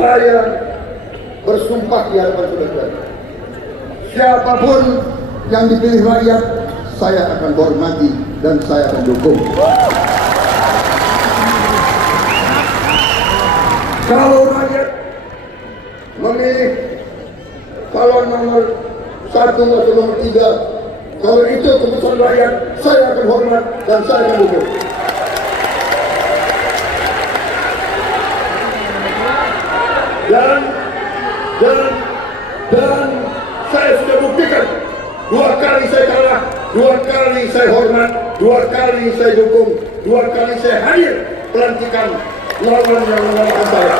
saya bersumpah di hadapan saudara, siapapun yang dipilih rakyat, saya akan hormati dan saya akan dukung. Kalau rakyat memilih calon nomor 1 atau nomor 3, kalau itu keputusan rakyat, saya akan hormat dan saya akan dukung. Dan saya sudah buktikan 2 kali saya kalah, 2 kali saya hormat, 2 kali saya dukung, 2 kali saya hadir pelantikan lawan yang mengalahkan saya.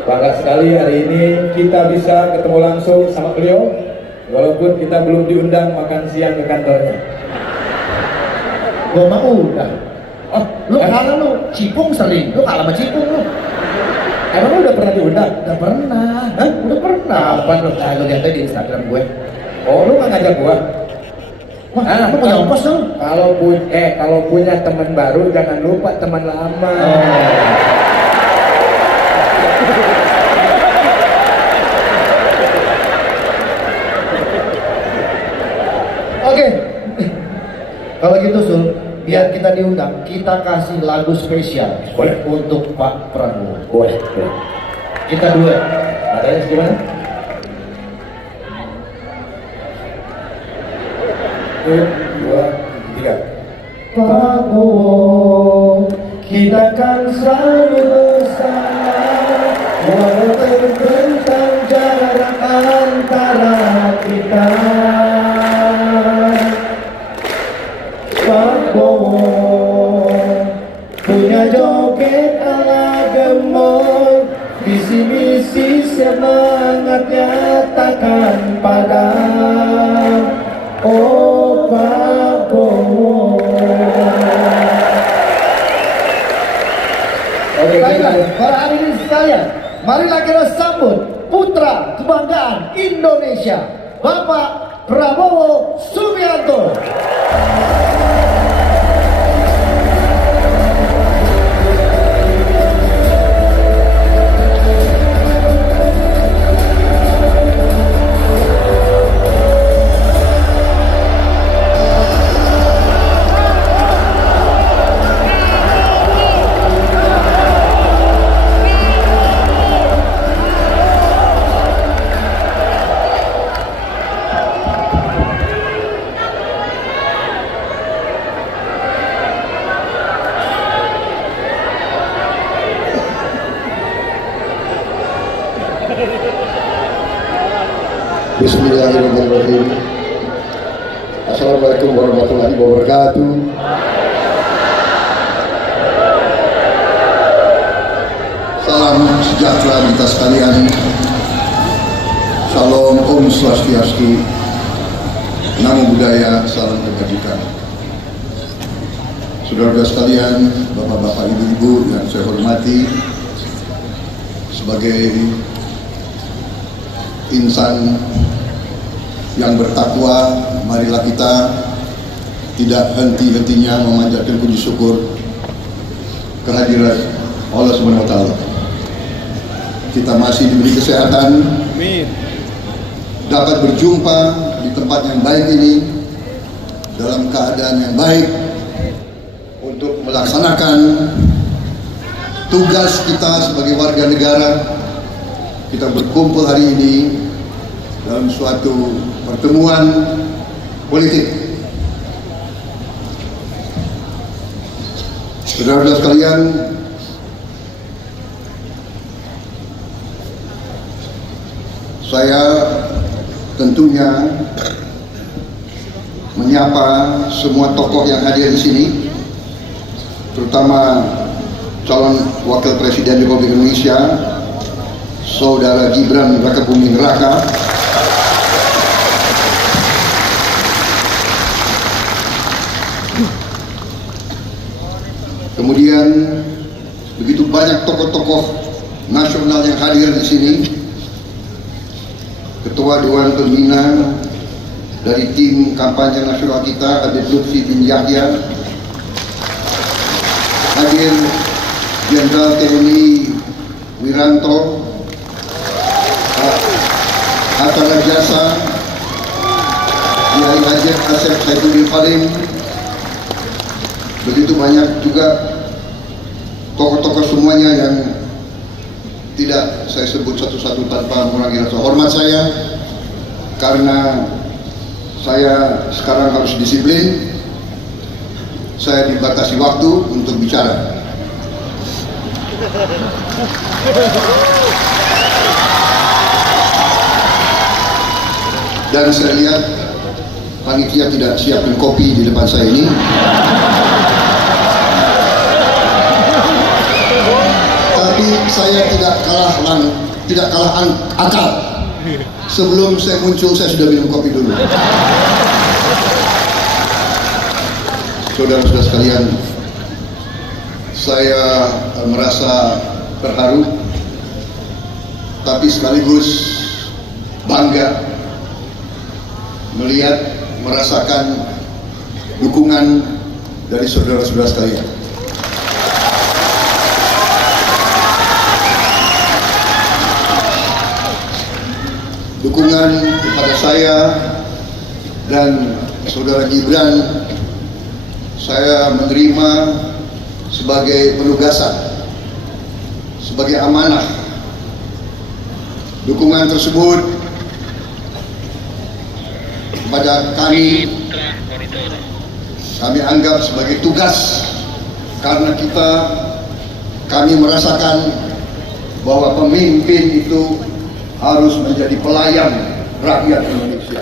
Bangga sekali hari ini kita bisa ketemu langsung sama beliau, walaupun kita belum diundang makan siang ke kantornya. Gua mau udah. Oh, lu kalah lu, Cipung sering, lu kalah sama Cipung lu. Emang lu udah pernah diundang? Udah pernah. Hah? Udah pernah. Kapan lu? Lu lihat aja di Instagram gue. Oh, lu nggak ngajak gua? Wah, lu punya ongkos dong. Kalau punya teman baru jangan lupa teman lama. Oke. Kalau gitu Sul, biar kita diundang, kita kasih lagu spesial. Boleh. Untuk Pak Prabowo. Boleh. Kita duet. Adanya gimana? 1, 2, 3. Prabowo, kita kan selalu bersama, walau terbentang jarak antara kita. Prabowo punya joget ala gemuk, visi-misi semangatnya takkan padam. Oh Prabowo. Baiklah, para hadirin sekalian, marilah kita sambut putra kebanggaan Indonesia, Bapak Prabowo Subianto. Bismillahirrahmanirrahim. Assalamualaikum warahmatullahi wabarakatuh. Salam sejahtera kita sekalian. Shalom, Om Swastiastu, Namo Buddhaya, salam kebajikan. Saudara-saudara sekalian, bapak-bapak, ibu-ibu yang saya hormati, sebagai insan yang bertakwa, marilah kita tidak henti-hentinya memanjatkan puji syukur kehadiran Allah Subhanahu wa Ta'ala. Kita masih diberi kesehatan, dapat berjumpa di tempat yang baik ini dalam keadaan yang baik untuk melaksanakan tugas kita sebagai warga negara. Kita berkumpul hari ini dalam suatu pertemuan politik. Saudara-saudara sekalian, saya tentunya menyapa semua tokoh yang hadir di sini, terutama calon wakil presiden Republik Indonesia, Saudara Gibran Rakabuming Raka, kemudian begitu banyak tokoh-tokoh nasional yang hadir di sini, Ketua Dewan Pembina dari tim kampanye nasional kita, Habib Lutfi bin Yahya, hadir Jenderal TNI Wiranto, Hatta Najasa, Kiai Haji Asep Saifuddin Salim, begitu banyak juga tokoh-tokoh semuanya yang tidak saya sebut satu-satu tanpa mengurangi rasa hormat saya, karena saya sekarang harus disiplin. Saya dibatasi waktu untuk bicara. Dan saya lihat panitia tidak siapkan kopi di depan saya ini. Tapi saya tidak kalah akal. Sebelum saya muncul, saya sudah minum kopi dulu. Saudara-saudara sekalian, saya merasa terharu, tapi sekaligus bangga melihat, merasakan dukungan dari saudara-saudara sekalian. Dukungan kepada saya dan saudara Gibran saya menerima sebagai penugasan, sebagai amanah. Dukungan tersebut kepada kami anggap sebagai tugas, karena kami merasakan bahwa pemimpin itu harus menjadi pelayan rakyat Indonesia.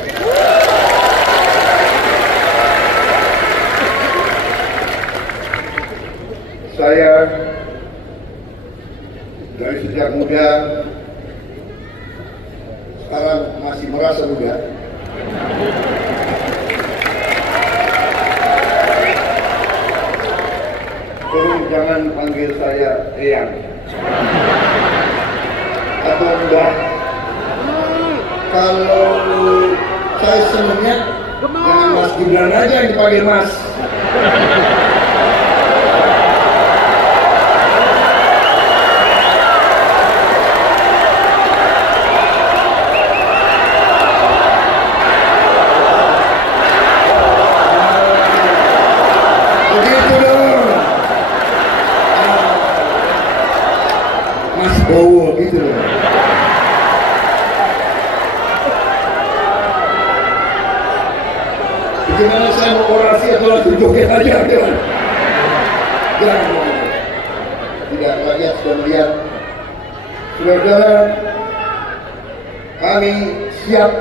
Saya dari sejak muda, sekarang masih merasa muda, tolong jangan panggil saya Eyang atau Mbah. Kalau saya senangnya jangan Mas Gibran aja yang dipanggil Mas. Begitu dong, Mas Bowo gitu loh. Gimana saya mau orasi atau langsung joget aja? Jangan. Tidak, rakyat sudah melihat. Saudara, kami siap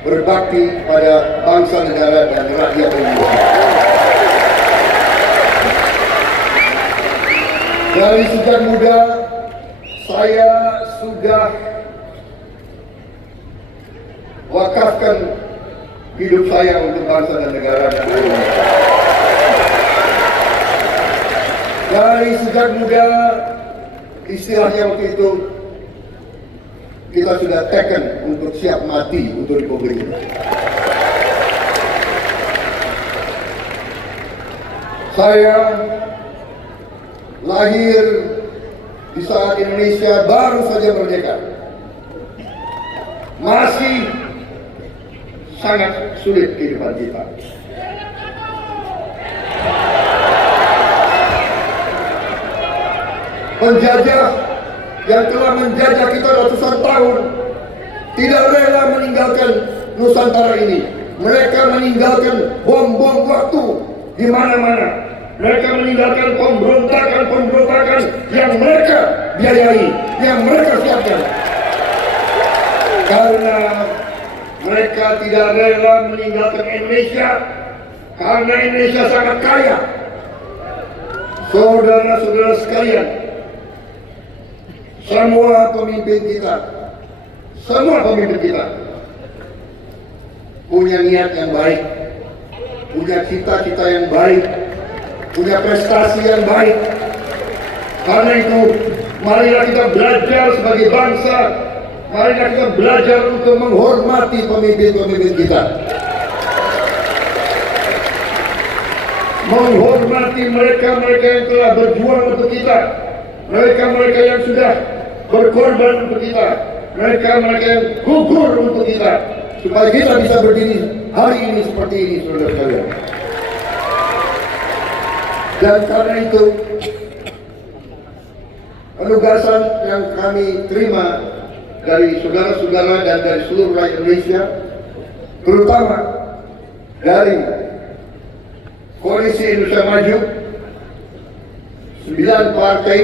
berbakti pada bangsa, negara, dan rakyat Indonesia. Dari sejak muda, saya sudah wakafkan hidup saya untuk bangsa dan negara dan Indonesia. Dari sejak muda, istilahnya waktu itu, kita sudah taken untuk siap mati untuk Republik ini. Saya lahir di saat Indonesia baru saja merdeka. Masih sangat sulit kehidupan kita. Penjajah yang telah menjajah kita ratusan tahun tidak rela meninggalkan Nusantara ini. Mereka meninggalkan bom-bom waktu di mana-mana. Mereka meninggalkan pemberontakan yang mereka biayai, yang mereka siapkan. Karena mereka tidak rela meninggalkan Indonesia, karena Indonesia sangat kaya. Saudara-saudara sekalian, semua pemimpin kita punya niat yang baik, punya cita-cita yang baik, punya prestasi yang baik. Karena itu Marilah kita belajar sebagai bangsa. Marilah kita belajar untuk menghormati pemimpin-pemimpin kita. Menghormati mereka-mereka yang telah berjuang untuk kita. Mereka-mereka yang sudah berkorban untuk kita. Mereka-mereka yang gugur untuk kita. Supaya kita bisa berdiri hari ini seperti ini, saudara sekalian. Dan karena itu, penugasan yang kami terima dari saudara-saudara dan dari seluruh rakyat Indonesia, terutama dari Koalisi Indonesia Maju, 9 partai,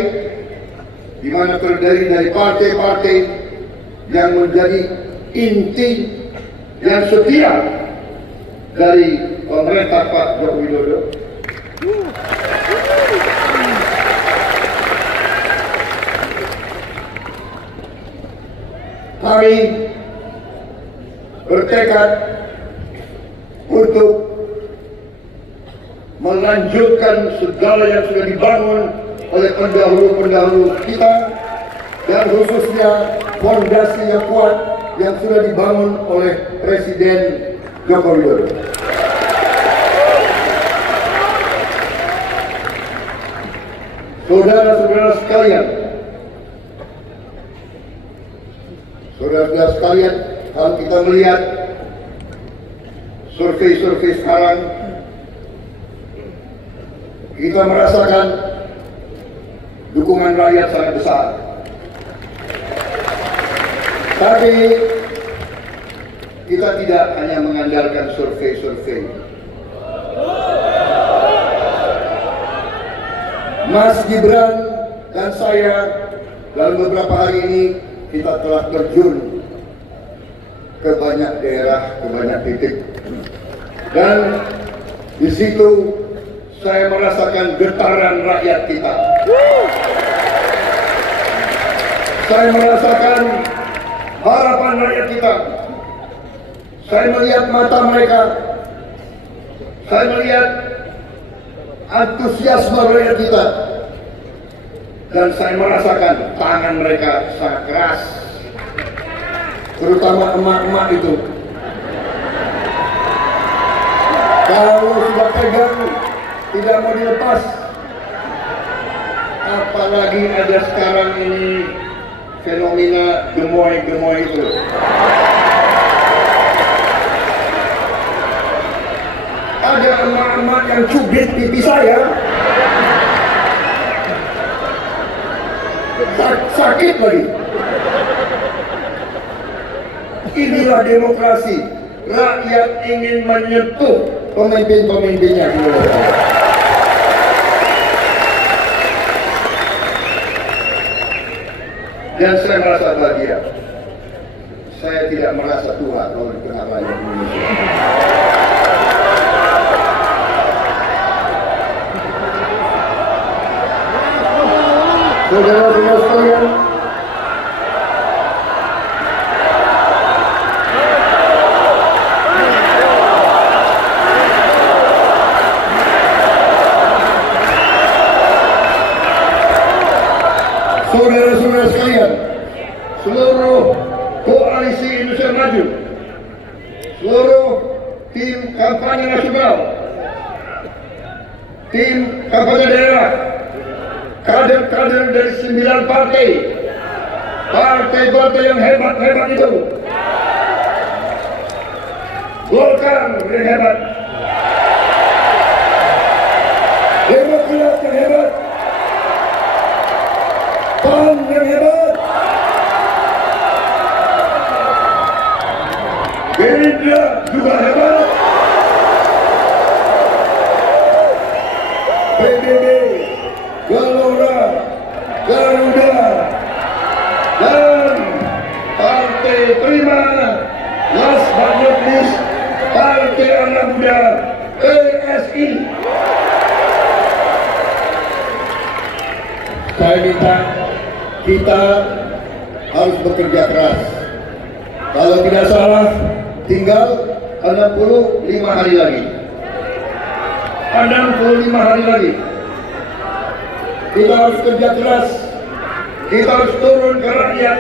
di mana terdiri dari partai-partai yang menjadi inti yang setia dari pemerintah Pak Joko Widodo. Kami bertekad untuk melanjutkan segala yang sudah dibangun oleh pendahulu-pendahulu kita, dan khususnya fondasi yang kuat yang sudah dibangun oleh Presiden Joko Widodo. Saudara-saudara sekalian, kalau kita melihat survei-survei sekarang, kita merasakan dukungan rakyat sangat besar. Tapi kita tidak hanya mengandalkan survei-survei. Mas Gibran dan saya dalam beberapa hari ini kita telah terjun ke banyak daerah, ke banyak titik, dan di situ saya merasakan getaran rakyat kita. Saya merasakan harapan rakyat kita. Saya melihat mata mereka. Saya melihat antusiasme rakyat kita. Dan saya merasakan tangan mereka sangat keras. Terutama emak-emak itu. Kalau sudah pegang, tidak mau dilepas. Apalagi ada sekarang ini fenomena gemoy-gemoy itu. Ada emak-emak yang cubit pipi saya. Sakit lagi. Inilah demokrasi. Rakyat ingin menyentuh pemimpin-pemimpinnya. Dan saya merasa bahagia. Saya tidak merasa tua kalau di tengah rakyat Indonesia. Saudara-saudara sekalian, saudara-saudara sekalian, seluruh Koalisi Indonesia Maju, seluruh tim kampanye nasional, tim kampanye daerah, kader-kader dari 9 partai, partai-partai yang hebat-hebat itu, Golkar yang hebat, Demokrat yang hebat, PAN yang hebat, Gerindra juga hebat, PBB, Gelora, Garuda, dan Partai Prima, last but not least, Partai Anak Muda, PSI. Saya minta kita harus bekerja keras. Kalau tidak salah, tinggal 65 hari lagi. 65 hari lagi. Kita harus kerja keras Kita harus turun ke rakyat.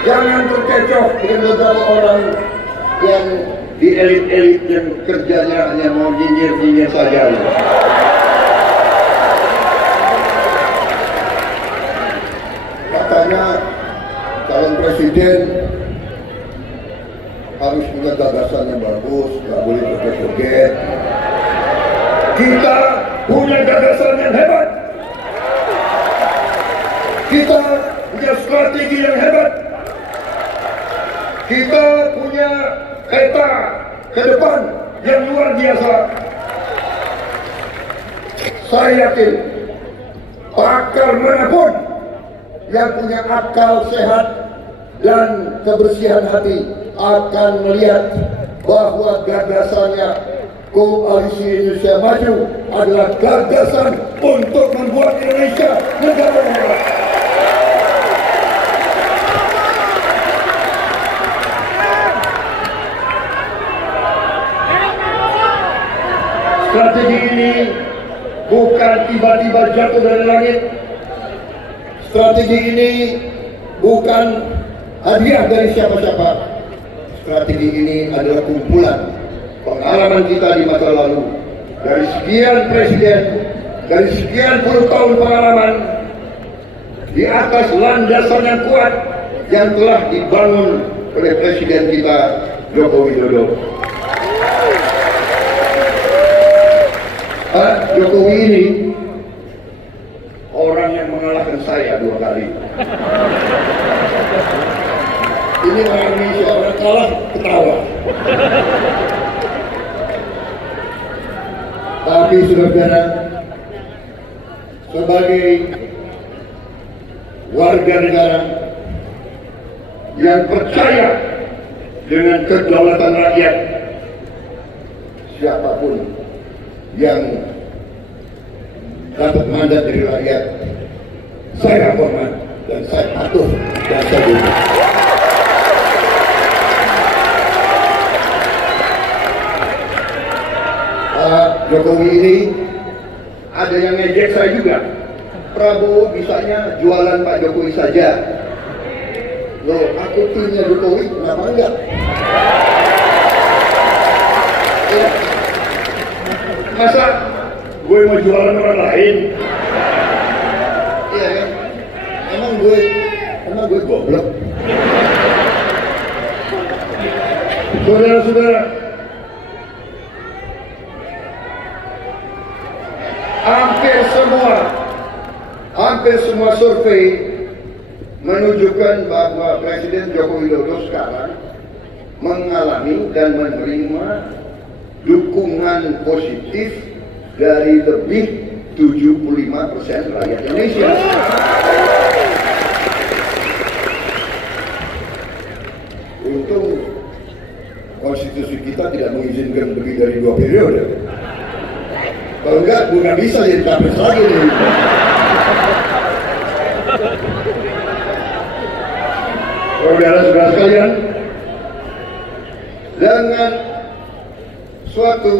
Jangan terkecoh dengan beberapa orang yang di elit-elit yang kerjanya hanya mau nyinyir-nyinyir saja. Katanya calon presiden harus punya gagasan yang bagus, nggak boleh joget-joget. Kita punya gagasan yang hebat. Kita punya strategi yang hebat. Kita punya peta ke depan yang luar biasa. Saya yakin pakar manapun yang punya akal sehat dan kebersihan hati akan melihat bahwa gagasannya Koalisi Indonesia Maju adalah gagasan untuk membuat Indonesia negara yang hebat. Strategi ini bukan tiba-tiba jatuh dari langit. Strategi ini bukan hadiah dari siapa-siapa. Strategi ini adalah kumpulan pengalaman kita di masa lalu. Dari sekian presiden, dari sekian puluh tahun pengalaman, di atas landasan yang kuat yang telah dibangun oleh presiden kita Joko Widodo. Pak Jokowi ini orang yang mengalahkan saya 2 kali. Ini orang Indonesia, orang kalah ketawa. Tapi saudara, sebagai warga negara yang percaya dengan kedaulatan rakyat, siapapun yang dapat mandat dari rakyat, saya hormat dan saya patuh dan saya dukung. Pak Jokowi ini ada yang ngejek saya juga. Prabowo bisanya jualan Pak Jokowi saja. Loh, aku timnya Jokowi, kenapa enggak? Ya. Masa gue mau jualan orang lain? Iya kan? Emang gue goblok. Saudara-saudara, hampir semua survei menunjukkan bahwa Presiden Joko Widodo sekarang mengalami dan menerima dukungan positif dari lebih 75% rakyat Indonesia. Untung konstitusi kita tidak mengizinkan lebih dari 2 periode. Kalau enggak, gue nggak bisa jadi capres lagi nih. Saudara-saudara sekalian, dengan suatu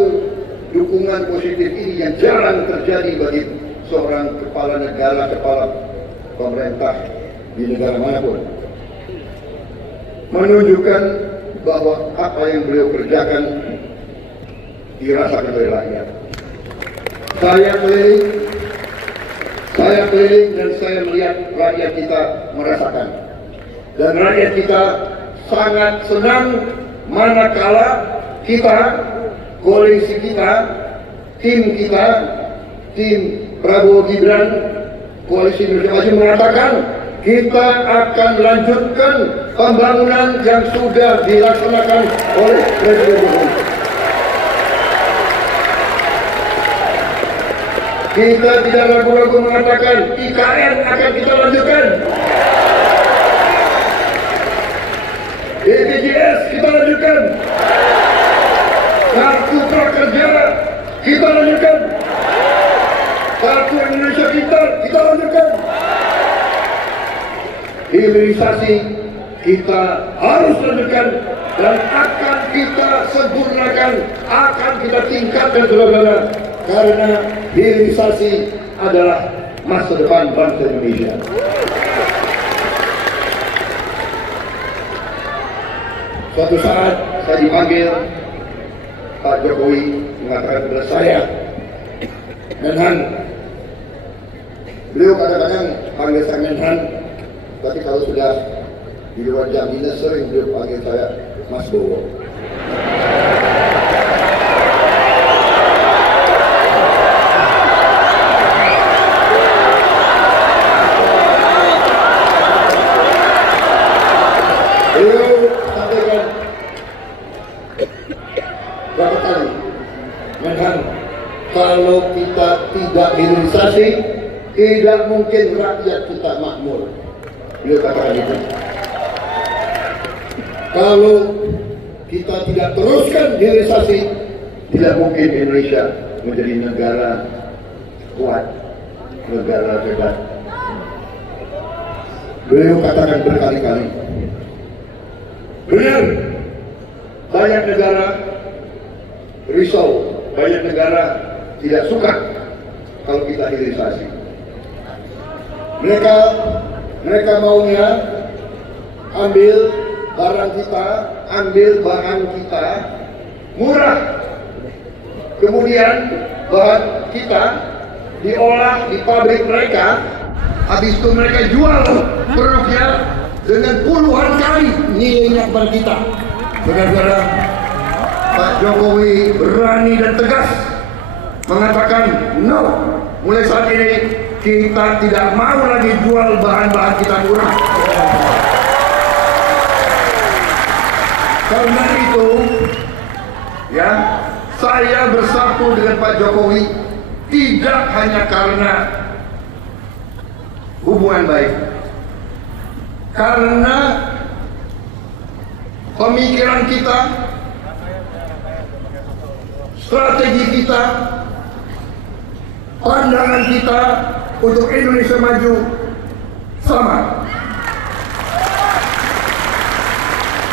dukungan positif ini yang jarang terjadi bagi seorang kepala negara, kepala pemerintah di negara manapun, menunjukkan bahwa apa yang beliau kerjakan dirasakan oleh rakyat. Saya keliling dan saya melihat rakyat kita merasakan, dan rakyat kita sangat senang manakala kita, koalisi kita, tim Prabowo Gibran, Koalisi Indonesia Maju mengatakan kita akan lanjutkan pembangunan yang sudah dilaksanakan oleh Presiden Jokowi. Kita tidak ragu-ragu mengatakan IKN akan kita lanjutkan. BPJS kita lanjutkan. Kartu Prakerja kita lanjutkan. Kartu Indonesia Pintar kita lanjutkan. Hilirisasi kita harus lanjutkan dan akan kita sempurnakan, akan kita tingkatkan saudara, karena hilirisasi adalah masa depan bangsa Indonesia. Suatu saat saya dipanggil, Pak Jokowi mengatakan kepada saya, Menhan. Beliau kadang-kadang panggil saya Menhan, tapi kalau sudah di luar jam dinas sering beliau panggil saya Mas Bowo. Beliau sampaikan berapa kali, Menhan, kalau kita tidak hilirisasi, tidak mungkin rakyat kita makmur. Beliau katakan itu. Kalau kita tidak teruskan hilirisasi, tidak mungkin Indonesia menjadi negara kuat, negara hebat. Beliau katakan berkali-kali. Benar, banyak negara risau, banyak negara tidak suka kalau kita hilirisasi. Mereka maunya ambil barang kita, ambil bahan kita murah, kemudian bahan kita diolah di pabrik mereka, habis itu mereka jual produknya dengan puluhan kali nilainya kepada kita. Saudara-saudara, Pak Jokowi berani dan tegas mengatakan no, mulai saat ini kita tidak mau lagi jual bahan-bahan kita murah. Karena itu, ya, saya bersatu dengan Pak Jokowi tidak hanya karena hubungan baik, karena pemikiran kita, strategi kita, pandangan kita untuk Indonesia maju sama.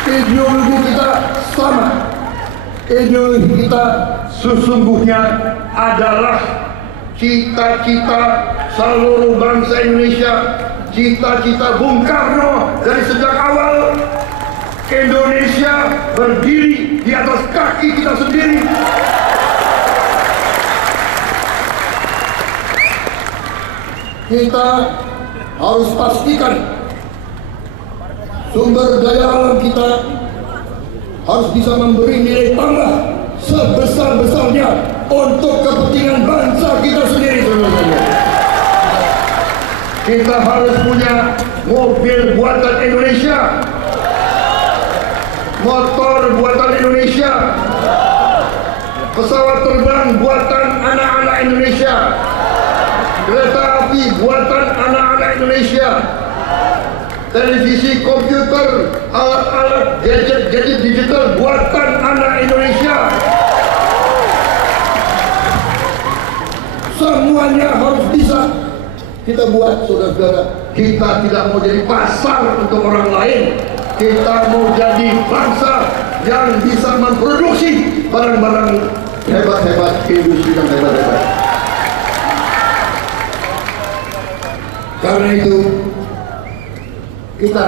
Ideologi kita sama. Ideologi kita sesungguhnya adalah cita-cita seluruh bangsa Indonesia, cita-cita Bung Karno dari sejak awal. Indonesia berdiri di atas kaki kita sendiri. Kita harus pastikan sumber daya alam kita harus bisa memberi nilai tambah sebesar-besarnya untuk kepentingan bangsa kita sendiri. Kita harus punya mobil buatan Indonesia, motor buatan Indonesia, pesawat terbang buatan anak-anak Indonesia, kereta api buatan anak-anak Indonesia, televisi, komputer, alat-alat, gadget digital buatan anak Indonesia. Semuanya harus bisa kita buat, saudara-saudara. Kita tidak mau jadi pasar untuk orang lain. Kita mau jadi bangsa yang bisa memproduksi barang-barang hebat-hebat, industri yang hebat-hebat. Karena itu, kita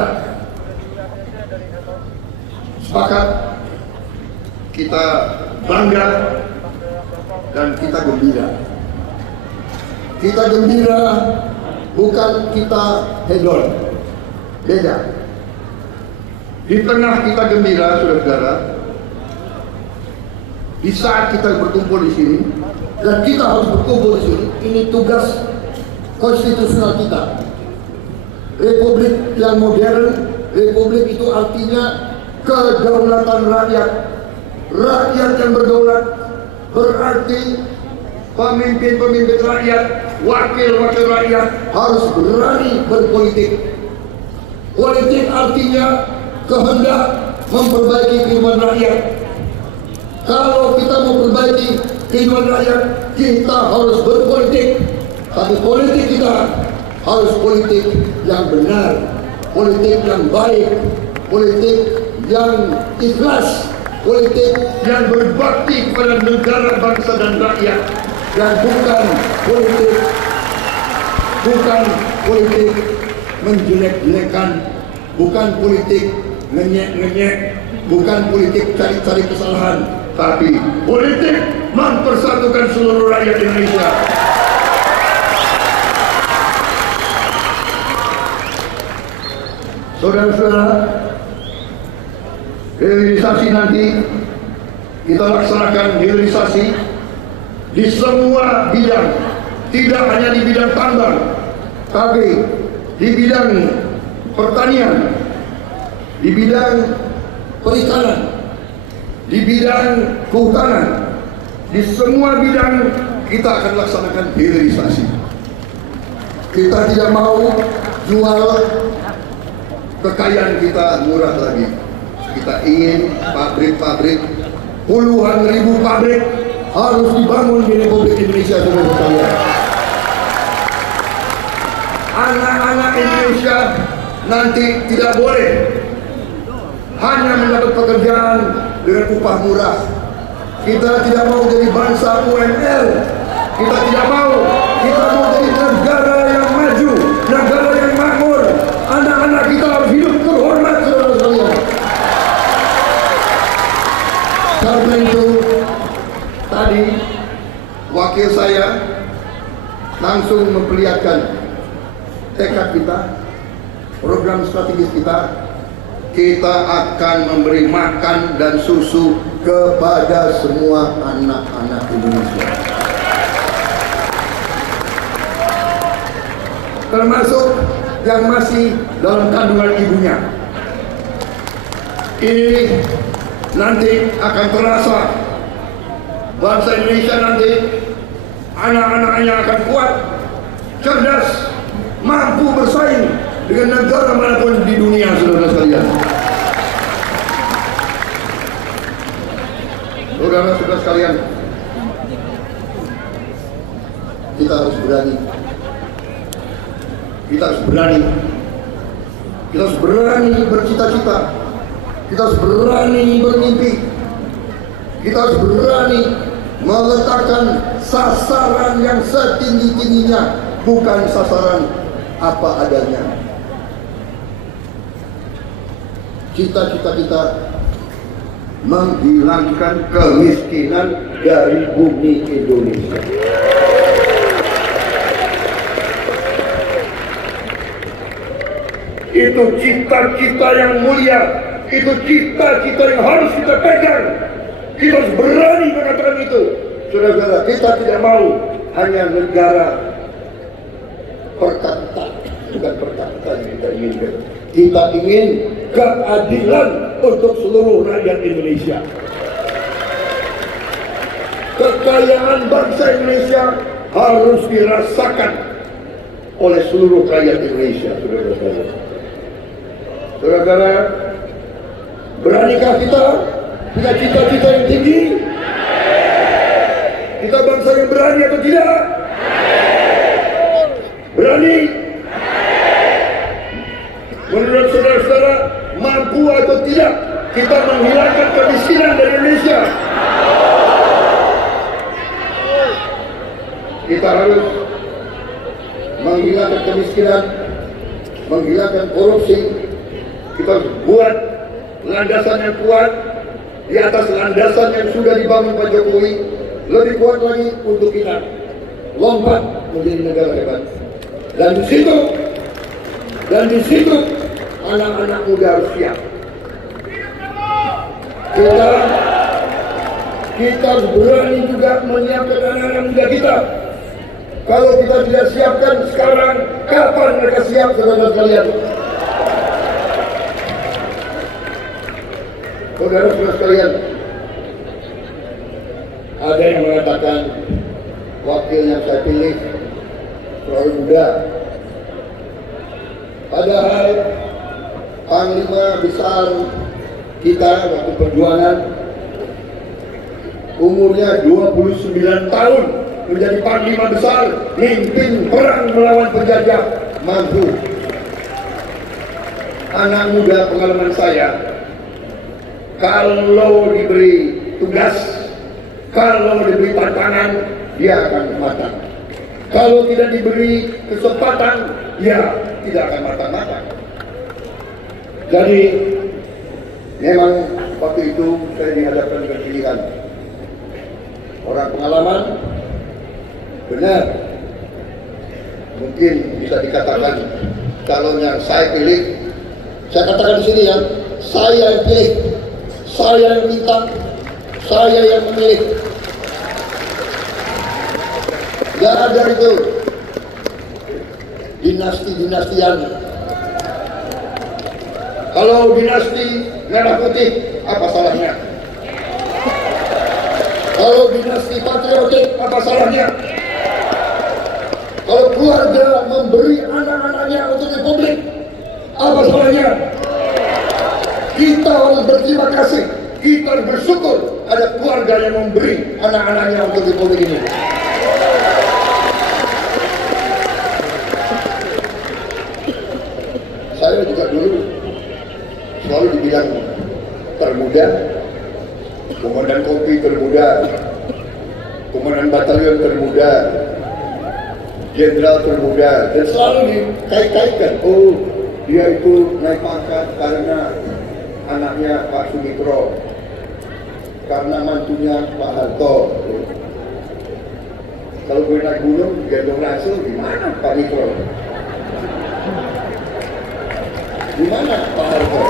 sepakat, kita bangga, dan kita gembira. Kita gembira bukan kita hedon, beda. Di tengah kita gembira, saudara-saudara, di saat kita berkumpul di sini, dan kita harus berkumpul di sini, ini tugas konstitusional kita. Republik yang modern, republik itu artinya kedaulatan rakyat. Rakyat yang berdaulat berarti pemimpin-pemimpin rakyat, wakil-wakil rakyat harus berani berpolitik. Politik artinya kehendak memperbaiki kehidupan rakyat. Kalau kita mau perbaiki kehidupan rakyat, kita harus berpolitik. Tapi politik kita harus politik yang benar, politik yang baik, politik yang ikhlas, politik yang berbakti kepada negara, bangsa dan rakyat, dan bukan politik bukan politik menjelek-jelekan, bukan politik ngenyek-ngenyek, bukan politik cari-cari kesalahan, tapi politik mempersatukan seluruh rakyat Indonesia. Saudara-saudara, hilirisasi nanti kita laksanakan hilirisasi di semua bidang, tidak hanya di bidang tambang, tapi di bidang pertanian, di bidang perikanan, di bidang kehutanan, di semua bidang kita akan laksanakan hilirisasi. Kita tidak mau jual kekayaan kita murah lagi. Kita ingin pabrik-pabrik, puluhan ribu pabrik harus dibangun di Republik Indonesia, saudara sekalian. Anak-anak Indonesia nanti tidak boleh hanya mendapat pekerjaan dengan upah murah. Kita tidak mau jadi bangsa UML. Kita tidak mau. Kita mau jadi negara yang maju, negara yang makmur. Anak-anak kita harus hidup terhormat, saudara sekalian. Karena itu tadi wakil saya langsung memperlihatkan tekad kita, program strategis kita. Kita akan memberi makan dan susu kepada semua anak-anak Indonesia, termasuk yang masih dalam kandungan ibunya. Ini nanti akan terasa bangsa Indonesia nanti, anak-anaknya akan kuat, cerdas, mampu bersaing dengan negara manapun di dunia, saudara sekalian. Saudara-saudara sekalian, kita harus berani. Kita harus berani. Kita harus berani bercita-cita. Kita harus berani bermimpi. Kita harus berani meletakkan sasaran yang setinggi-tingginya, bukan sasaran apa adanya. Cita-cita kita menghilangkan kemiskinan dari bumi Indonesia. Itu cita-cita yang mulia, itu cita-cita yang harus kita pegang. Kita harus berani mengatakan itu. Saudara-saudara, kita tidak mau hanya negara perkata, bukan perkata yang kita inginkan. Kita ingin keadilan untuk seluruh rakyat Indonesia. Kekayaan bangsa Indonesia harus dirasakan oleh seluruh rakyat Indonesia, saudara-saudara. Saudara-saudara, beranikah kita punya cita-cita yang tinggi? Kita bangsa yang berani atau tidak? Berani? Menurut saudara-saudara, mampu atau tidak kita menghilangkan kemiskinan dari Indonesia? Kita harus menghilangkan kemiskinan, menghilangkan korupsi. Kita harus buat landasan yang kuat di atas landasan yang sudah dibangun Pak Jokowi, lebih kuat lagi untuk kita lompat menjadi negara hebat. Dan di situ anak-anak muda harus siap. Kita harus berani juga menyiapkan anak-anak muda kita. Kalau kita tidak siapkan sekarang, kapan mereka siap, saudara sekalian? Saudara-saudara sekalian, ada yang mengatakan wakil yang saya pilih terlalu muda. Padahal panglima besar kita waktu perjuangan umurnya 29 tahun menjadi panglima besar, mimpin perang melawan penjajah, mampu. Anak muda pengalaman saya, kalau diberi tugas, kalau diberi tantangan, dia akan matang. Kalau tidak diberi kesempatan, ya tidak akan matang-matang. Jadi memang waktu itu saya dihadapkan dengan pilihan. Orang pengalaman, benar, mungkin bisa dikatakan calon yang saya pilih. Saya katakan di sini ya, saya yang pilih, saya yang minta, saya yang memilih. Gak ada itu dinasti-dinastian. Kalau dinasti merah putih, apa salahnya? Kalau dinasti patriotik, apa salahnya? Kalau keluarga memberi anak-anaknya untuk republik, apa salahnya? Kita harus berterima kasih, kita harus bersyukur ada keluarga yang memberi anak-anaknya untuk republik ini. Saya juga dulu selalu dibilang termuda, komandan kompi termuda, komandan batalion termuda, jenderal termuda, dan selalu dikait-kaitkan, oh dia itu naik pangkat karena anaknya Pak Sumitro, karena mantunya Pak Harto. Kalau gue naik gunung gendong langsung, gimana Pak Mitro? Gimana Pak Harto?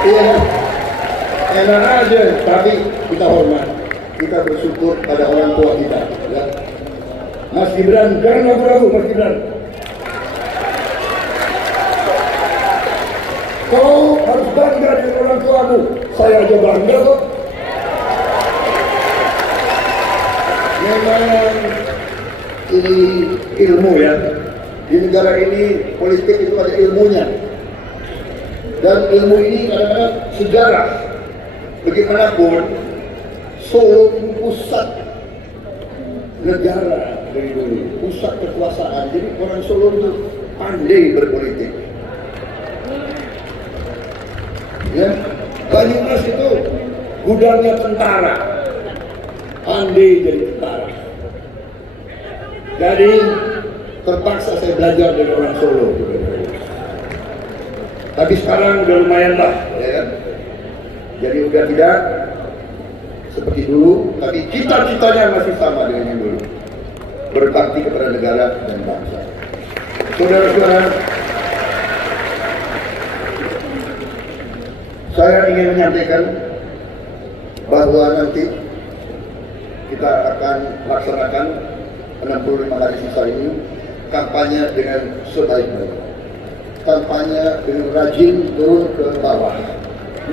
Iya, enak aja, tapi kita hormat, kita bersyukur pada orang tua kita. Ya. Mas Gibran, jangan ragu-ragu Mas Gibran. Kau harus bangga dengan orang tuamu. Saya aja bangga kok. Memang ini ilmu ya. Di negara ini politik itu ada ilmunya. Dan ilmu ini kadang-kadang sejarah. Bagaimanapun Solo itu pusat negara dari dulu, pusat kekuasaan. Jadi orang Solo itu pandai berpolitik. Ya, Banyumas itu gudangnya tentara, pandai jadi tentara. Jadi terpaksa saya belajar dari orang Solo. Tapi sekarang udah lumayan lah, ya kan? Jadi udah tidak seperti dulu, tapi cita-citanya masih sama dengan yang dulu. Berbakti kepada negara dan bangsa. Saudara-saudara, saya ingin menyampaikan bahwa nanti kita akan laksanakan 65 hari sisa ini kampanye dengan sebaik-baiknya. Kampanye dengan rajin turun ke bawah.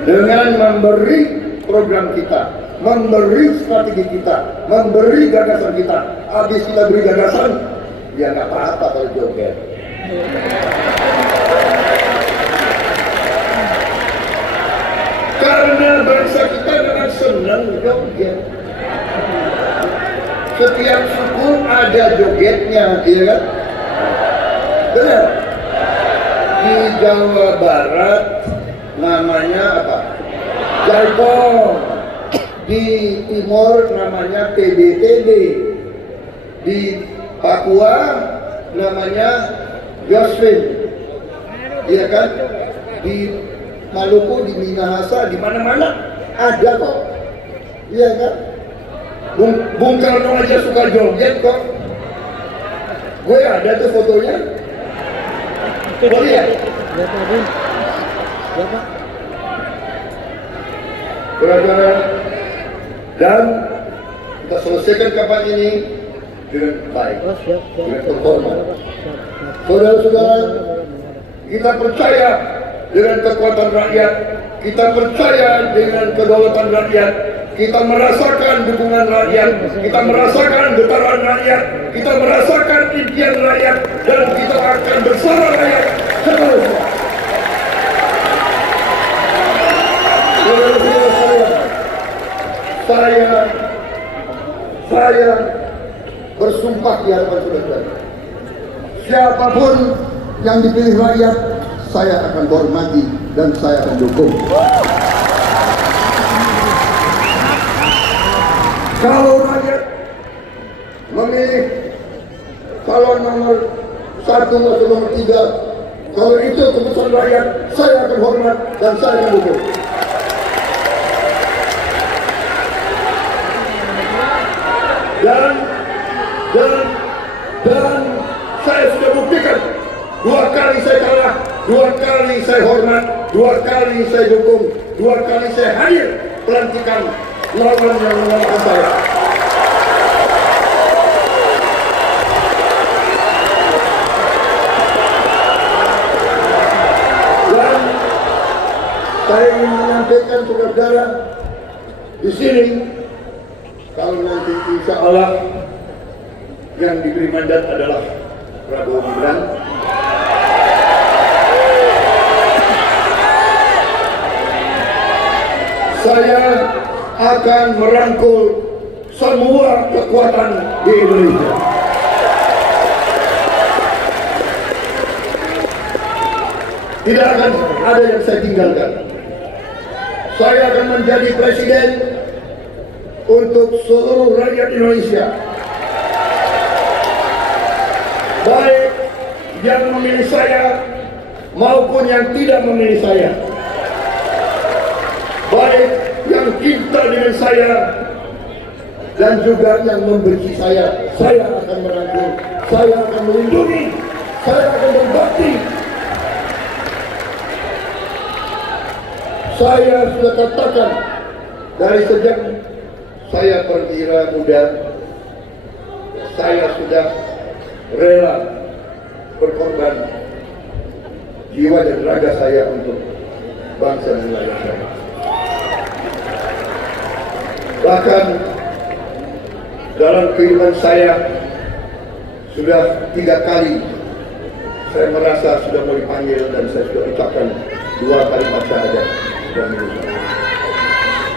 Dengan memberi program kita, memberi strategi kita, memberi gagasan kita. Habis kita beri gagasan, ya nggak apa-apa kalau joget. Karena bangsa kita memang senang joget. Setiap suku ada jogetnya, iya kan? Benar. Di Jawa Barat namanya apa? Jaipong. Di Timur namanya TBTB. Di Papua namanya Jocelyn. Iya kan? Di Maluku, di Minahasa, di mana-mana ada kok. Iya kan? Bung Karno aja suka joget kok. Gue ada tuh fotonya. Boleh ya? Saudara, dan kita selesaikan kampanye ini dengan baik, dengan terhormat. Saudara-saudara, kita percaya dengan kekuatan rakyat, kita percaya dengan kedaulatan rakyat, kita merasakan dukungan rakyat, kita merasakan getaran rakyat, kita merasakan impian rakyat, dan kita akan bersama rakyat seterusnya. Saya bersumpah di hadapan saudara, siapapun yang dipilih rakyat, saya akan hormati dan saya akan dukung. Kalau rakyat memilih calon nomor 1 atau nomor 3. Kalau itu keputusan rakyat, saya akan hormat dan saya akan dukung. Dan saya sudah buktikan 2 kali saya kalah, 2 kali saya hormat, 2 kali saya dukung, 2 kali saya hadir pelantikan lawan yang mengalahkan saya. Dan saya ingin menyampaikan saudara-saudara di sini, kalau nanti insya Allah yang diberi mandat adalah Prabowo Gibran, saya akan merangkul semua kekuatan di Indonesia. Tidak akan ada yang saya tinggalkan. Saya akan menjadi presiden untuk seluruh rakyat Indonesia, baik yang memilih saya maupun yang tidak memilih saya, baik yang cinta dengan saya dan juga yang membenci saya. Saya akan merangkul, saya akan melindungi, saya akan berbakti. Saya sudah katakan dari sejak saya perwira muda, saya sudah rela berkorban jiwa dan raga saya untuk bangsa dan negara saya. Bahkan dalam kehidupan saya sudah 3 kali saya merasa sudah mau dipanggil dan saya sudah ucapkan 2 kalimat syahadat.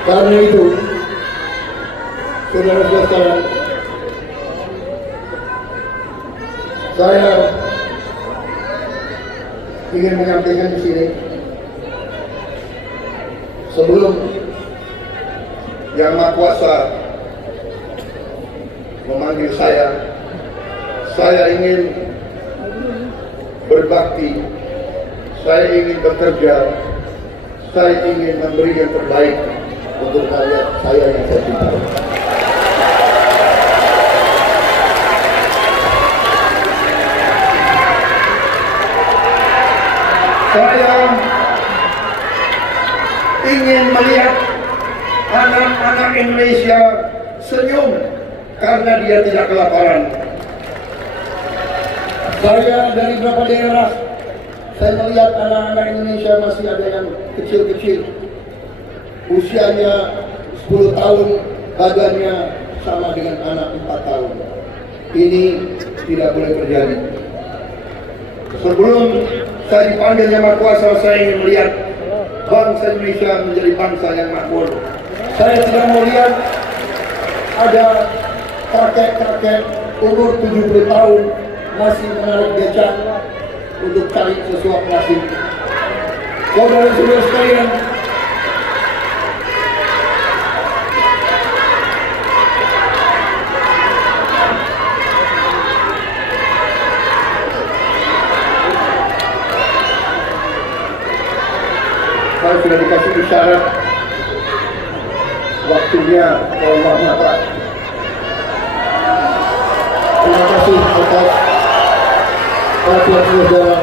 Karena itu, saudara-saudara sekalian, saya ingin menyampaikan di sini, sebelum Yang Maha Kuasa memanggil saya ingin berbakti, saya ingin bekerja, saya ingin memberi yang terbaik untuk rakyat saya yang saya cintai. Saya ingin melihat anak-anak Indonesia senyum karena dia tidak kelaparan. Saya dari beberapa daerah, saya melihat anak-anak Indonesia masih ada yang kecil-kecil, usianya 10 tahun, badannya sama dengan anak 4 tahun. Ini tidak boleh terjadi. Sebelum saya dipanggil Yang Maha Kuasa, saya ingin melihat bangsa Indonesia menjadi bangsa yang makmur. Saya tidak mau lihat ada kakek-kakek umur 70 tahun masih menarik becak untuk cari sesuap nasi. Saudara-saudara sekalian, saya sudah dikasih isyarat waktunya kalau Allah Pak. Terima kasih atas perhatian saudara.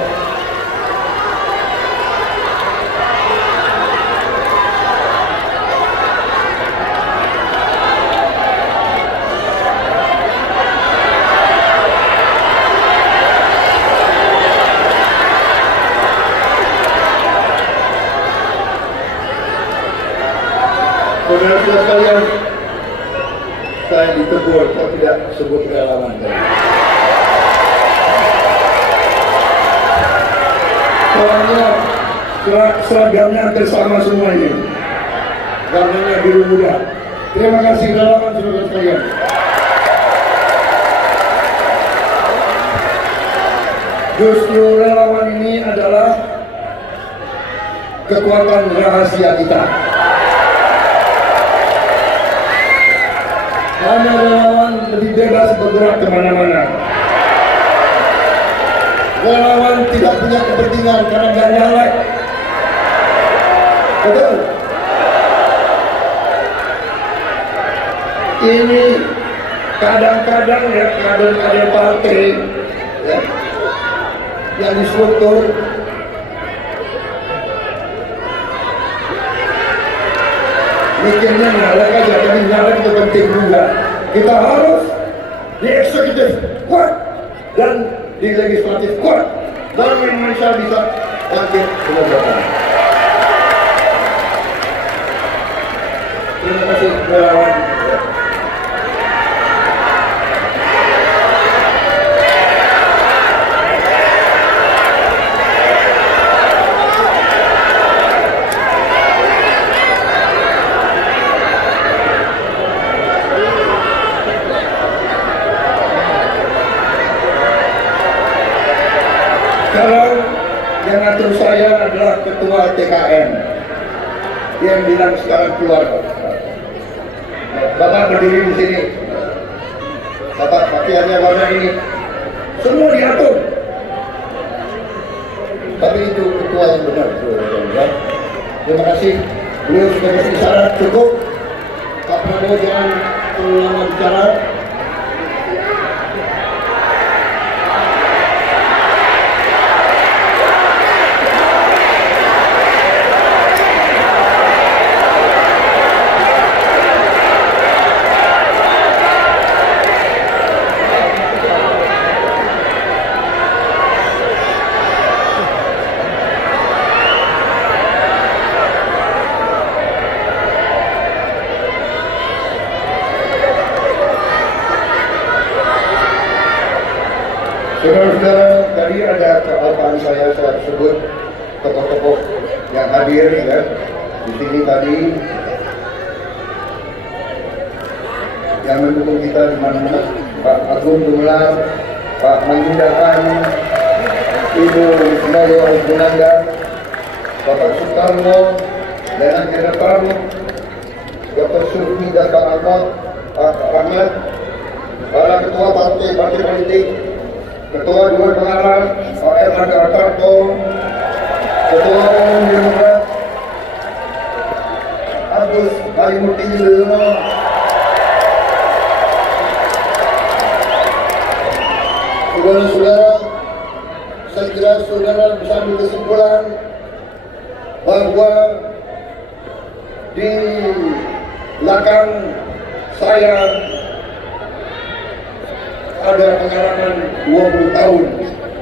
Saudara-saudara sekalian, saya ditegur, saya tidak sebut relawan. Soalnya seragamnya hampir sama semua ini. Warnanya biru muda. Terima kasih relawan saudara sekalian. Justru relawan ini adalah kekuatan rahasia kita. Karena relawan lebih bebas bergerak kemana-mana. Relawan tidak punya kepentingan karena nggak nyalek. Betul. Ini kadang-kadang ya kader-kader partai ya, yang di struktur mikirnya nyalek aja, tapi nyalek itu penting juga. Kita harus di eksekutif kuat dan di legislatif kuat, baru Indonesia bisa bangkit kemerdekaan. Terima kasih relawan. Sekarang yang ngatur saya adalah ketua TKN yang bilang sekarang keluar. Bapak berdiri di sini, Bapak pakaiannya warna ini, semua diatur. Tapi itu ketua yang benar. Terima kasih. Beliau sudah kasih isyarat cukup. Pak Prabowo jangan terlalu lama bicara. Saudara-saudara, tadi ada kealpaan saya sebut tokoh-tokoh yang hadir ya di sini tadi, yang mendukung kita di mana-mana. Pak Agung Gumelar, Pak Manjundakan, Ibu Ismail Gunanda, Bapak Soekarno, Lena Jenderal, Dr. Surfi dan Pak Ahmad, Pak Ahmad, para ketua partai politik, Ketua Dewan Pengarah Pak Erlangga Hartarto, Ketua Umum Demokrat Agus Harimurti Yudhoyono, saudara-saudara, saya kira saudara bisa ambil kesimpulan bahwa di belakang saya ada pengalaman 20 tahun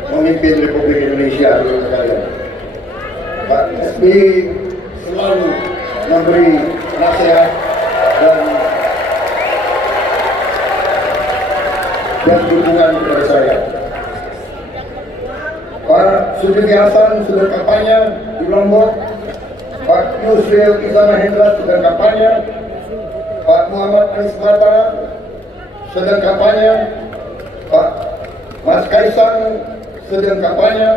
memimpin Republik Indonesia. Pak SBY selalu memberi nasihat dan dukungan kepada saya. Pak Zulkifli Hasan sudah kampanye di Lombok, Pak Yusril Iza Mahendra sudah kampanye, Pak Muhammad Anies Mata sedang kampanye, Pak Mas Kaisang sedang kampanye,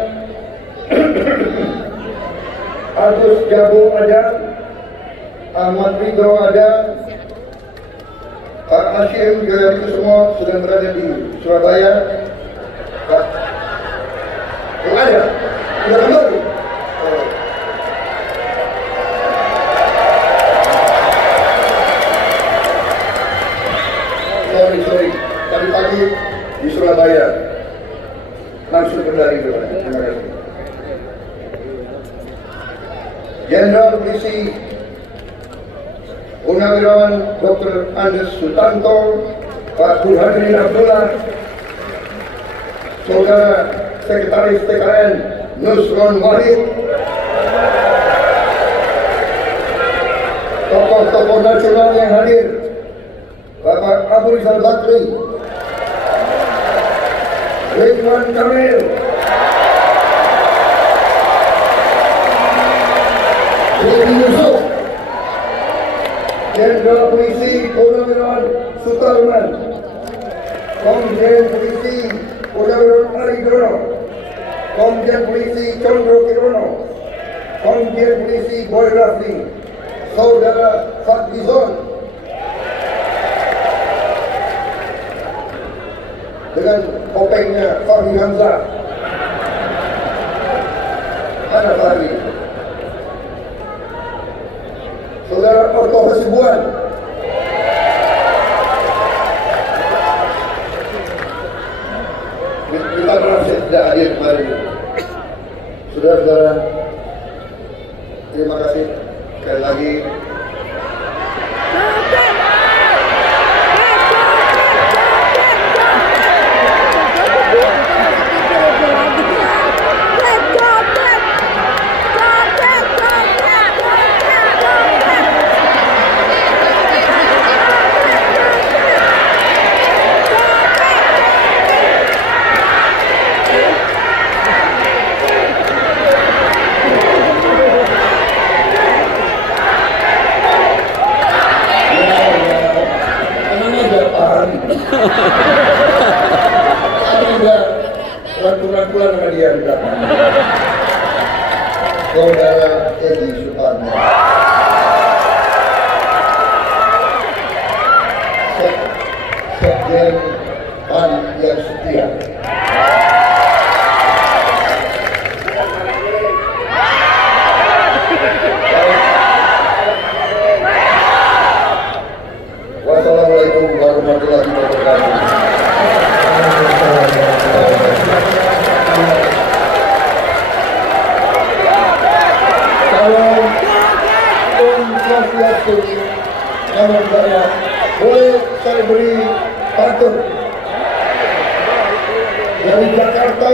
Agus Jabo ada, Ahmad Ridho ada, Pak Hashim juga itu semua sedang berada di Surabaya. Pak ada, sudah kembali. Sorry, tadi pagi di Surabaya langsung kembali. Terima kasih. Jenderal Polisi Purnawirawan Dr. Andes Sutanto, Pak Burhanuddin Abdullah, Saudara Sekretaris TKN Nusron Wahid, tokoh-tokoh nasional yang hadir, Bapak Abu Rizal Bakri, Ridwan Kamil, Deddy Yusuf, Jenderal Polisi Purnawirawan Sutarman, Komjen Polisi Purnawirawan Ali Dono, Komjen Polisi Condro Kirono, Komjen Polisi Boy Rafli, Saudara Fadlizon, dengan kopengnya Fahri Hamzah, Antasari, Saudara Otto Hasibuan, kita maaf saya tidak hadir kemarin. Saudara-saudara, terima kasih sekali lagi. Ada rangkulan sama dia di belakang. Saudara Edi Suparno, Sekjen PAN yang setia. Wassalamualaikum warahmatullahi wabarakatuh. Salam Om Swastiastu, Namo Buddhaya. Boleh saya beri pantun dari Jakarta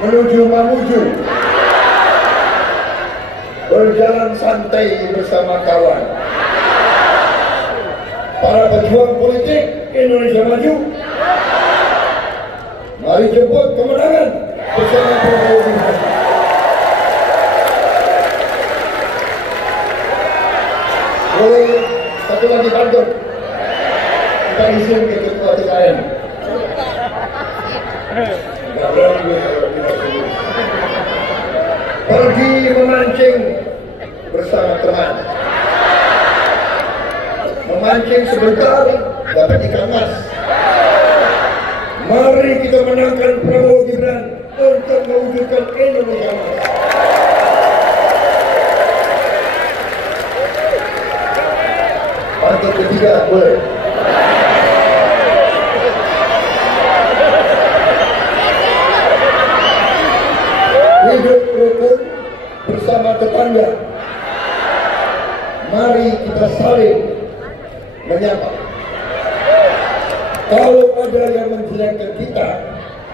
menuju Mamuju, berjalan santai bersama kawan. Para pejuang politik Indonesia Maju, mari jemput kemenangan bersama Prabowo Gibran. Boleh satu lagi pantun, kita izin ke ketua TKN. Nggak berani gue kalau tidak dulu. Pergi memancing bersama teman. Memancing sebentar dapat ikan mas. Mari kita menangkan Prabowo Gibran untuk mewujudkan Indonesia Emas. Pantun ketiga boleh. Hidup rukun bersama tetangga. Mari kita saling menyapa. Kalau ada yang menjelekkan kita,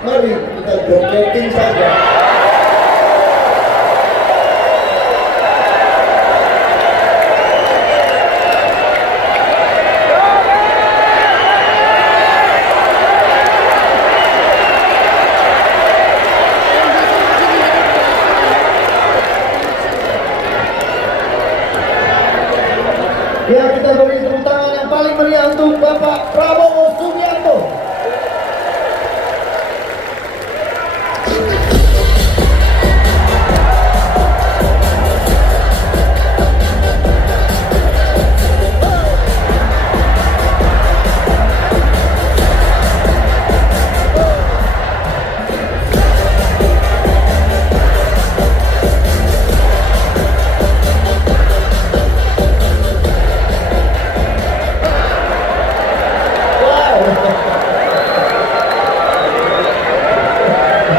mari kita jogetin saja. Ya, kita beri tepuk tangan yang paling meriah untuk Bapak Prabowo Subianto.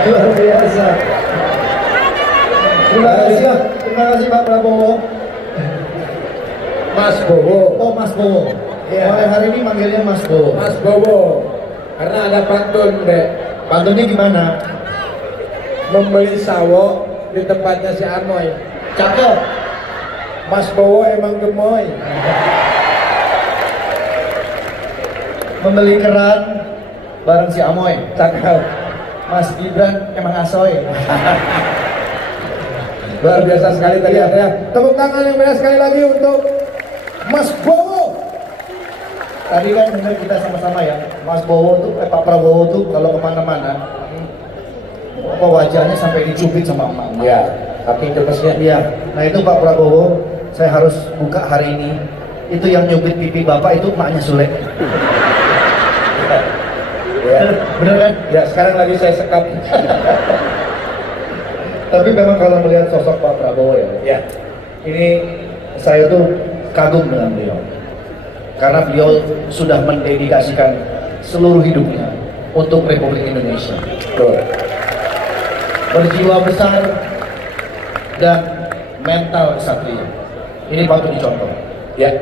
Luar biasa. Terima kasih Pak Prabowo. Mas Bowo. Oh, Mas Bowo. Iya. Mulai hari ini manggilnya Mas Bowo. Mas Bowo. Karena ada pantun, Dek. Pantunnya gimana? Membeli sawo di tempatnya si Amoy. Cakep. Mas Bowo emang gemoy. Membeli keran bareng si Amoy. Cakep. Mas Gibran emang asoy. Luar biasa sekali tadi ya. Tepuk tangan yang meriah sekali lagi untuk Mas Bowo. Tadi kan dengar kita sama-sama ya, Mas Bowo tuh, Pak Prabowo tuh kalau kemana-mana, apa wajahnya sampai dicubit sama emak-emak. Ya, tapi tempatnya. Iya, nah itu Pak Prabowo, saya harus buka hari ini. Itu yang nyubit pipi Bapak itu emaknya Sule. Ya. Bener kan? Ya, sekarang lagi saya sekap. Tapi memang kalau melihat sosok Pak Prabowo Ya. ini saya tuh kagum dengan beliau. Karena beliau sudah mendedikasikan seluruh hidupnya untuk Republik Indonesia. Betul. Berjiwa besar dan mental kesatria. Ini patut dicontoh. Ya.